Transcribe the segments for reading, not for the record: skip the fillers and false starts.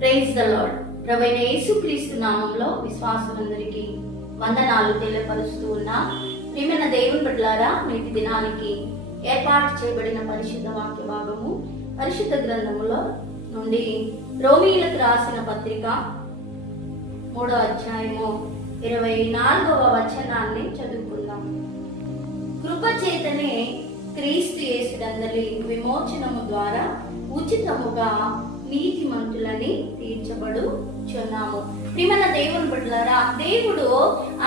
Praise the lord. ప్రభువైన యేసుక్రీస్తు నామంలో విశ్వాసులందరికీ వందనాలు తెలియపరుస్తూ ఉన్నా. ప్రియమైన దేవుని బిడ్డలారా, నేటి దినానికి ఏర్పాటు చేయబడిన పరిశుద్ధ వాక్య భాగము పరిశుద్ధ గ్రంథములో నుండి రోమీయులకు రాసిన పత్రిక 3వ అధ్యాయము 24వ వచనాన్ని చదువుకుందాం. కృప చేతనే క్రీస్తు యేసునందలి విమోచనము ద్వారా ఉచితముగా నీతిమంతులని తీర్చబడుచున్నాము. ప్రియమైన దేవుని బిడ్డలారా, దేవుడు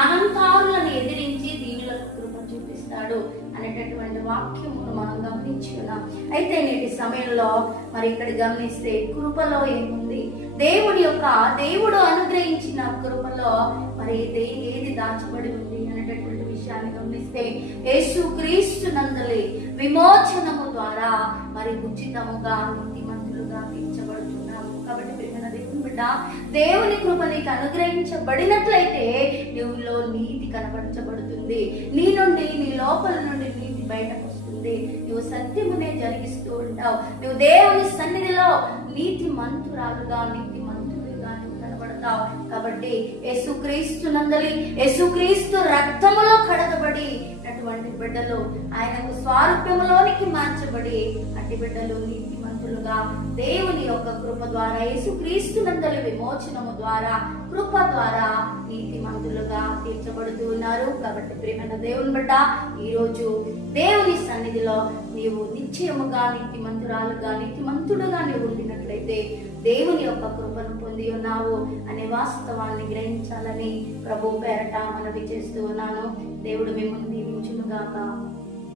అహంకారులను ఎదిరించి దీనులకు కృప చూపిస్తాడు అనేటటువంటి వాక్యమును మనం గమనించి ఉన్నాం. అయితే నేటి సమయంలో మరి ఇక్కడ గమనిస్తే కృపలో ఏముంది, దేవుడు అనుగ్రహించిన కృపలో మరి ఏది దాచబడి ఉంది అనేటటువంటి విషయాన్ని గమనిస్తే యేసుక్రీస్తు నందలి విమోచనము ద్వారా మరి ఉచితముగా నీతిమంతులుగా తీర్చబడుతున్నాము. కాబట్టి ప్రియమైన దేవుని బిడ్డ, దేవుని కృప నీకు అనుగ్రహించబడినట్లయితే నువ్వులో నీతి కనపరచబడుతుంది. నీ లోపల నుండి నీతి బయటకు వస్తుంది. నువ్వు సత్యమునే జరిగిస్తూ ఉంటావు. నువ్వు దేవుని సన్నిధిలో నీతి మంతురాలుగా కనబడతావు. కాబట్టి యేసుక్రీస్తు నందలి యేసుక్రీస్తు రక్తములో కడగబడి అటువంటి బిడ్డలు ఆయనకు స్వారూప్యములోనికి మార్చబడి అట్టి బిడ్డలు నీతిమంతులుగా దేవుని యొక్క కృప ద్వారా యేసుక్రీస్తు నందలి విమోచనము ద్వారా కృప ద్వారా నీతిమంతులుగా తీర్చబడుతూ ఉన్నారు. కాబట్టి ప్రియమైన దేవుని బిడ్డ, ఈరోజు దేవుని సన్నిధిలో నీవు నిశ్చయముగా నీతిమంతుడుగా నీవు ఉండినట్లయితే దేవుని యొక్క కృపను పొంది ఉన్నావు అనే వాస్తవాన్ని గ్రహించాలని ప్రభు పేరట మనవి చేస్తూ ఉన్నాను. దేవుడు మిమ్మల్ని దీవించునుగాక.